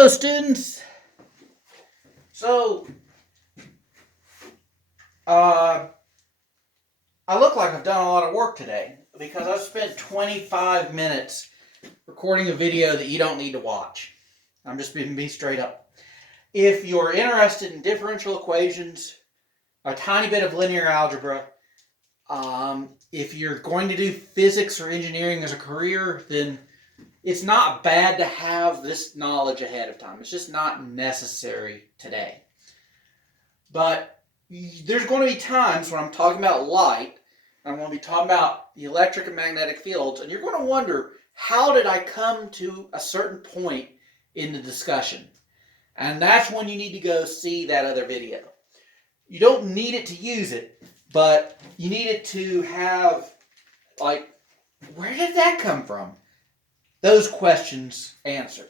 Hello, students. So, I look like I've done a lot of work today because I've spent 25 minutes recording a video that you don't need to watch. I'm just being be straight up. If you're interested in differential equations, a tiny bit of linear algebra, if you're going to do physics or engineering as a career, then it's not bad to have this knowledge ahead of time. It's just not necessary today. But there's going to be times when I'm talking about light, I'm going to be talking about the electric and magnetic fields, and you're going to wonder, how did I come to a certain point in the discussion? And that's when you need to go see that other video. You don't need it to use it, but you need it to have, like, where did that come from? Those questions answered.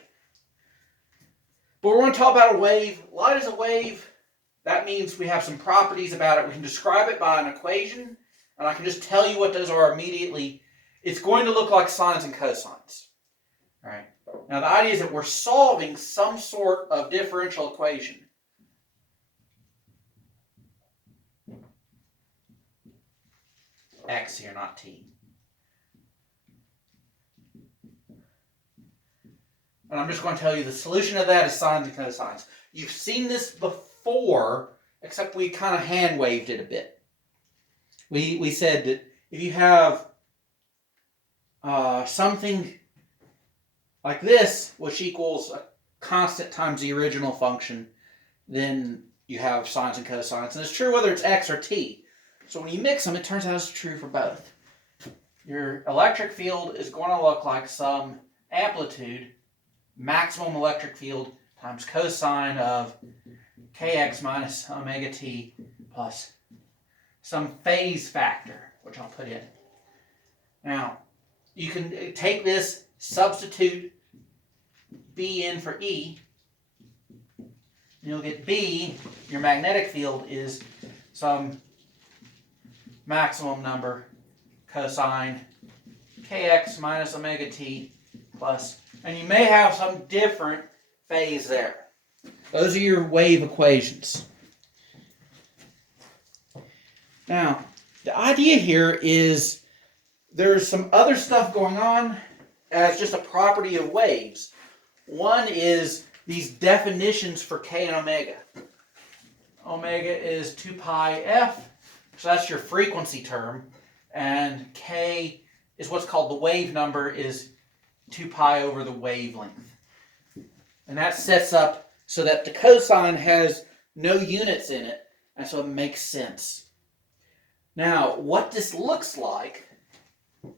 But we're going to talk about a wave. Light is a wave. That means we have some properties about it. We can describe it by an equation, and I can just tell you what those are immediately. It's going to look like sines and cosines. All right. Now, the idea is that we're solving some sort of differential equation. X here, not t. And I'm just going to tell you the solution of that is sines and cosines. You've seen this before, except we kind of hand waved it a bit. We said that if you have something like this, which equals a constant times the original function, then you have sines and cosines. And it's true whether it's x or t. So when you mix them, it turns out it's true for both. Your electric field is going to look like some amplitude, maximum electric field, times cosine of kx minus omega t plus some phase factor, which I'll put in. Now, you can take this, substitute B in for E, and you'll get B, your magnetic field, is some maximum number cosine kx minus omega t plus, and you may have some different phase there. Those are your wave equations. Now, the idea here is there's some other stuff going on as just a property of waves. One is these definitions for k and omega. Omega is 2 pi f, so that's your frequency term, and k is what's called the wave number, is 2 pi over the wavelength. And that sets up so that the cosine has no units in it, and so it makes sense. Now, what this looks like, I'm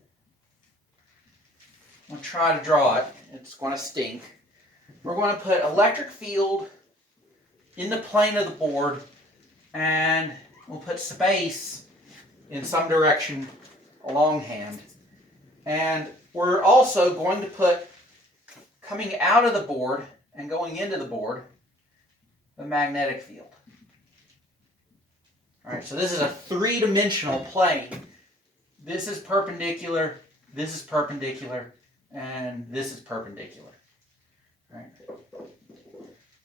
going to try to draw it. It's going to stink. We're going to put electric field in the plane of the board, and we'll put space in some direction longhand. And we're also going to put, coming out of the board and going into the board, the magnetic field. All right, so this is a three-dimensional plane. This is perpendicular, and this is perpendicular. All right.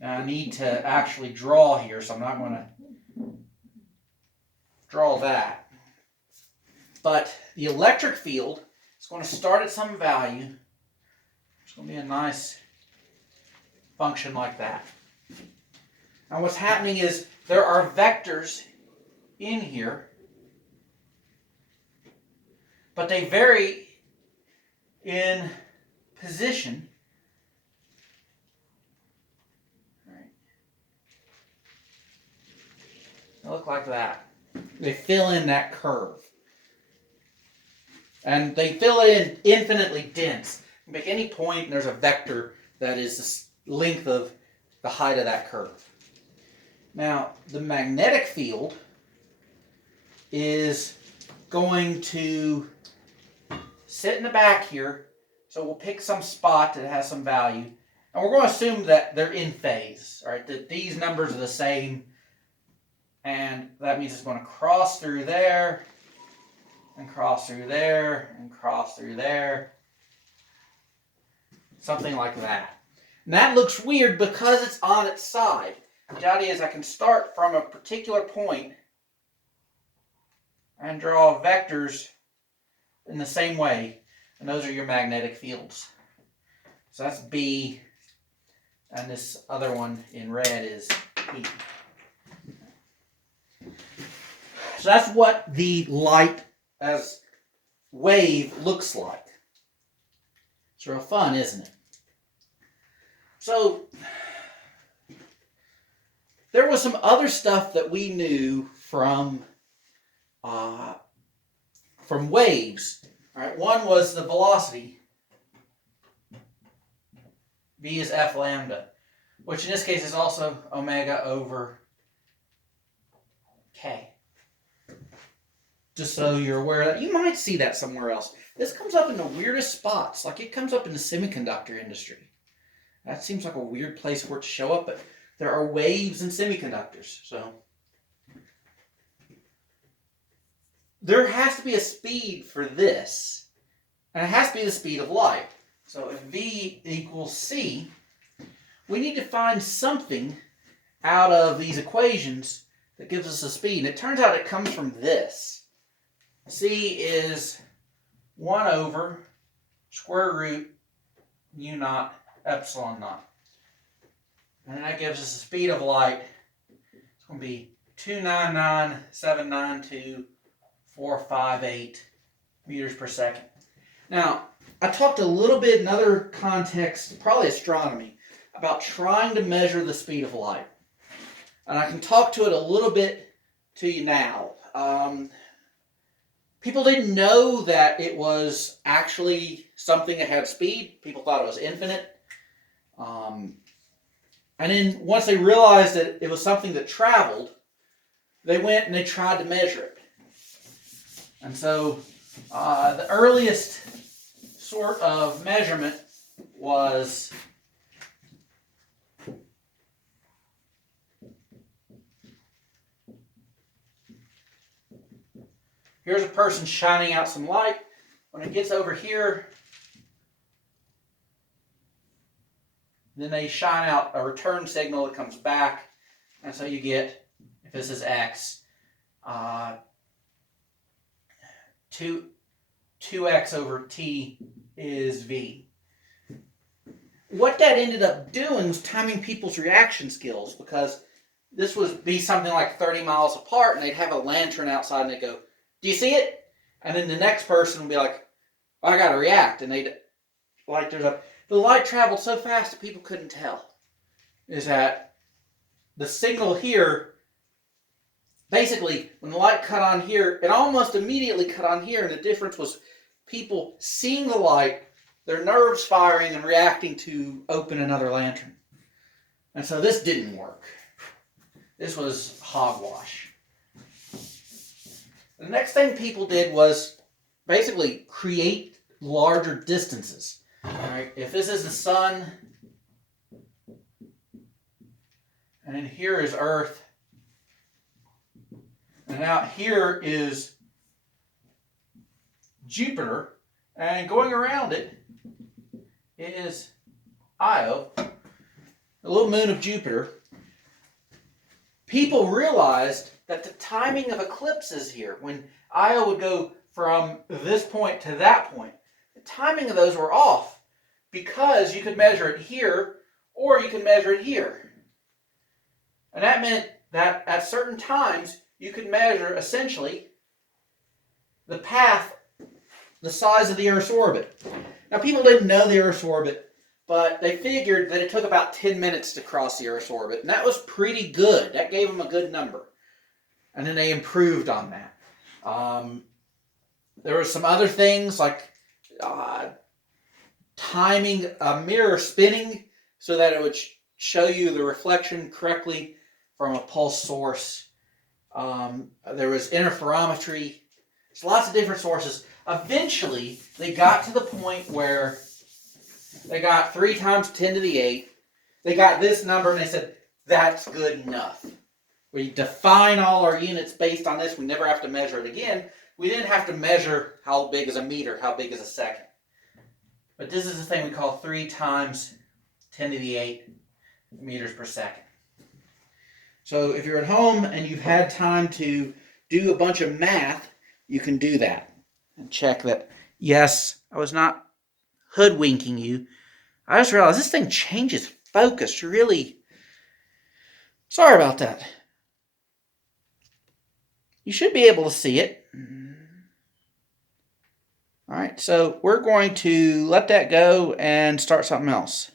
Now I need to actually draw here, so I'm not going to draw that. But the electric field is going to start at some value. It's going to be a nice function like that. Now what's happening is there are vectors in here, but they vary in position. Right. They look like that. They fill in that curve. And they fill it in infinitely dense. You make any point and there's a vector that is the length of the height of that curve. Now, the magnetic field is going to sit in the back here. So we'll pick some spot that has some value. And we're going to assume that they're in phase. All right, that these numbers are the same. And that means it's going to cross through there, and cross through there, and cross through there. Something like that. And that looks weird because it's on its side. The idea is I can start from a particular point and draw vectors in the same way. And those are your magnetic fields. So that's B, and this other one in red is E. So that's what the light as wave looks like. It's real fun, isn't it? So there was some other stuff that we knew from waves. All right, one was the velocity. V is F lambda, which in this case is also omega over K. Just so you're aware of that. You might see that somewhere else. This comes up in the weirdest spots. Like it comes up in the semiconductor industry. That seems like a weird place for it to show up, but there are waves in semiconductors. So there has to be a speed for this, and it has to be the speed of light. So if V equals C, we need to find something out of these equations that gives us a speed. And it turns out it comes from this. C is 1 over square root mu naught epsilon naught. And that gives us a speed of light. It's going to be 299,792,458 meters per second. Now, I talked a little bit in other contexts, probably astronomy, about trying to measure the speed of light. And I can talk to it a little bit to you now. People didn't know that it was actually something that had speed. People thought it was infinite. And then once they realized that it was something that traveled, they went and they tried to measure it. And so the earliest sort of measurement was here's a person shining out some light. When it gets over here, then they shine out a return signal that comes back. And so you get, if this is X, 2x over t is v. What that ended up doing was timing people's reaction skills, because this would be something like 30 miles apart, and they'd have a lantern outside, and they'd go, "Do you see it?" And then the next person would be like, "Oh, I got to react," and they'd light theirs up. The light traveled so fast that people couldn't tell. Is that the signal here, basically, when the light cut on here, it almost immediately cut on here, and the difference was people seeing the light, their nerves firing and reacting to open another lantern. And so this didn't work. This was hogwash. The next thing people did was basically create larger distances. All right, if this is the sun, and then here is Earth, and out here is Jupiter, and going around it is Io, the little moon of Jupiter. People realized that the timing of eclipses here, when Io would go from this point to that point, the timing of those were off, because you could measure it here or you could measure it here. And that meant that at certain times you could measure essentially the path, the size of the Earth's orbit. Now, people didn't know the Earth's orbit, but they figured that it took about 10 minutes to cross the Earth's orbit, and that was pretty good. That gave them a good number. And then they improved on that. There were some other things like timing a mirror spinning so that it would show you the reflection correctly from a pulse source. There was interferometry. There's lots of different sources. Eventually, they got to the point where they got 3 times 10 to the 8. They got this number and they said, that's good enough. We define all our units based on this. We never have to measure it again. We didn't have to measure how big is a meter, how big is a second. But this is the thing we call 3 times 10 to the 8 meters per second. So if you're at home and you've had time to do a bunch of math, you can do that and check that, yes, I was not hoodwinking you. I just realized this thing changes focus really. Sorry about that. You should be able to see it. All right, so we're going to let that go and start something else.